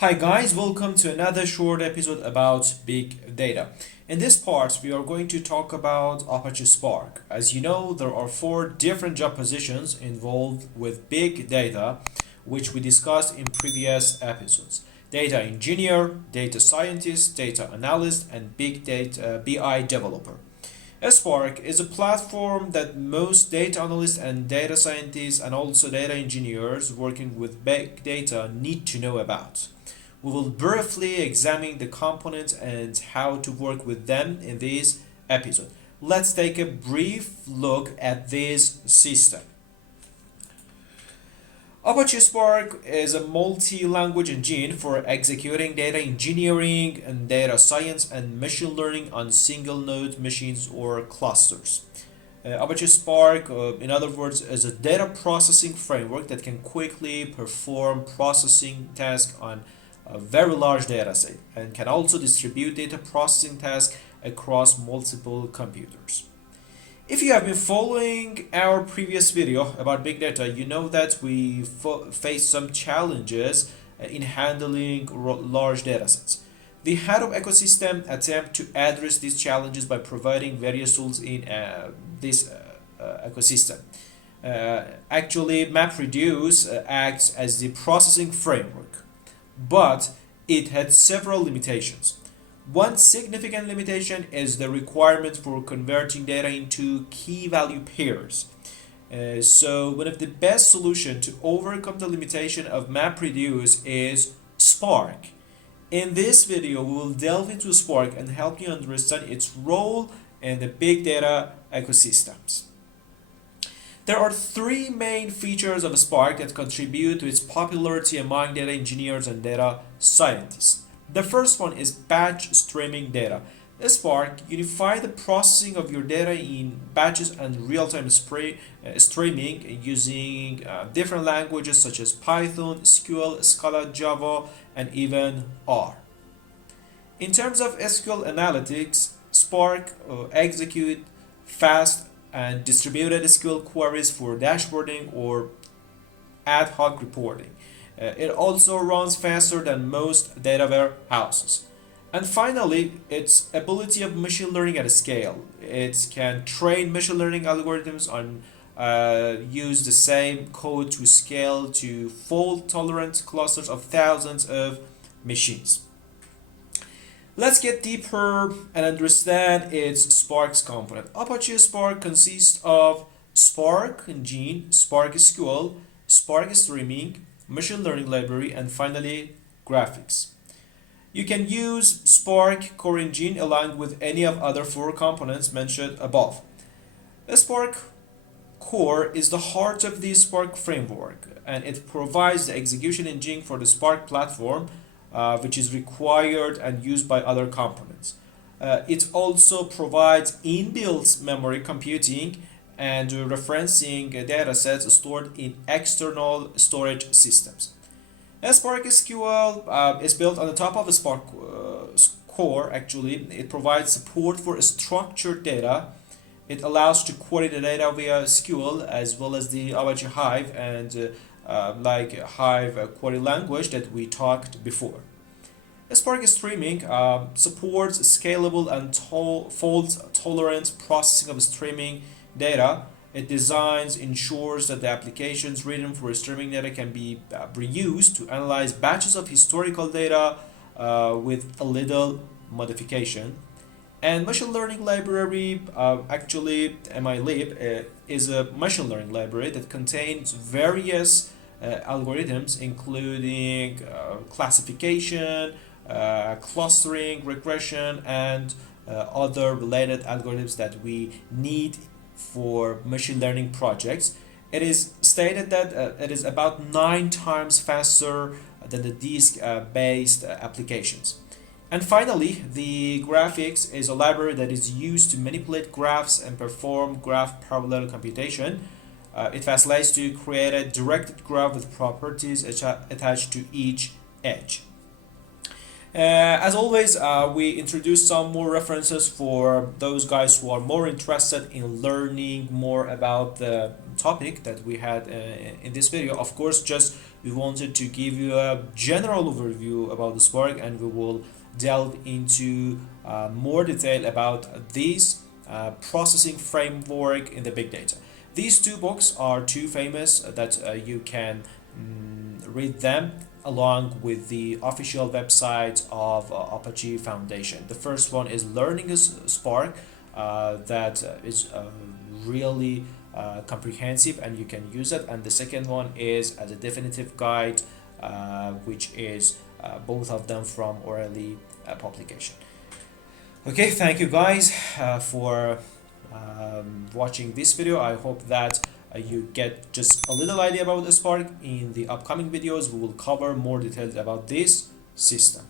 Hi guys, welcome to another short episode about big data. In this part, we are going to talk about Apache Spark. As you know, there are four different job positions involved with big data, which we discussed in previous episodes. Data engineer, data scientist, data analyst, and big data BI developer. Spark is a platform that most data analysts and data scientists and also data engineers working with big data need to know about. We will briefly examine the components and how to work with them in this episode. Let's take a brief look at this system. Apache Spark is a multi-language engine for executing data engineering and data science and machine learning on single-node machines or clusters. Apache Spark, in other words, is a data processing framework that can quickly perform processing tasks on a very large data set and can also distribute data processing tasks across multiple computers. If you have been following our previous video about big data, you know that we face some challenges in handling large data sets. The Hadoop ecosystem attempt to address these challenges by providing various tools in this ecosystem. Actually, MapReduce acts as the processing framework, but it had several limitations. One significant limitation is the requirement for converting data into key value pairs. So one of the best solutions to overcome the limitation of MapReduce is Spark. In this video, we will delve into Spark and help you understand its role in the big data ecosystems. There are three main features of Spark that contribute to its popularity among data engineers and data scientists. The first one is batch streaming data. Spark unifies the processing of your data in batches and real-time streaming using different languages such as Python, SQL, Scala, Java, and even R. In terms of SQL analytics, Spark execute fast and distributed SQL queries for dashboarding or ad hoc reporting. It also runs faster than most data warehouses. And finally, its ability of machine learning at scale. It can train machine learning algorithms on use the same code to scale to fault-tolerant clusters of thousands of machines. Let's get deeper and understand its Spark's component. Apache Spark consists of Spark Engine, Spark SQL, Spark Streaming, Machine Learning Library, and finally graphics. You can use Spark Core Engine along with any of other four components mentioned above. The Spark Core is the heart of the Spark framework, and it provides the execution engine for the Spark platform, which is required and used by other components. It also provides inbuilt memory computing and referencing data sets stored in external storage systems. Spark SQL is built on the top of a Spark core. Actually, it provides support for structured data. It allows to query the data via SQL as well as the Apache Hive and like Hive query language that we talked before. Spark Streaming supports scalable and fault-tolerant processing of streaming data. It ensures that the applications written for streaming data can be reused to analyze batches of historical data with a little modification. And machine learning library, actually MILib, is a machine learning library that contains various algorithms including classification, clustering, regression, and other related algorithms that we need for machine learning projects. It is stated that it is about 9 times faster than the disk-based applications. And finally, the graphics is a library that is used to manipulate graphs and perform graph parallel computation. It facilitates to create a directed graph with properties attached to each edge. As always, we introduce some more references for those guys who are more interested in learning more about the topic that we had in this video. Of course, just We wanted to give you a general overview about the Spark, and we will delve into more detail about this processing framework in the big data. These two books are too famous that you can read them along with the official website of Apache Foundation. The first one is Learning Spark, that is really comprehensive and you can use it. And the second one is as a definitive guide, which is both of them from Orally publication. Okay, thank you guys for watching this video. I hope that you get just a little idea about the Spark. In the upcoming videos, we will cover more details about this system.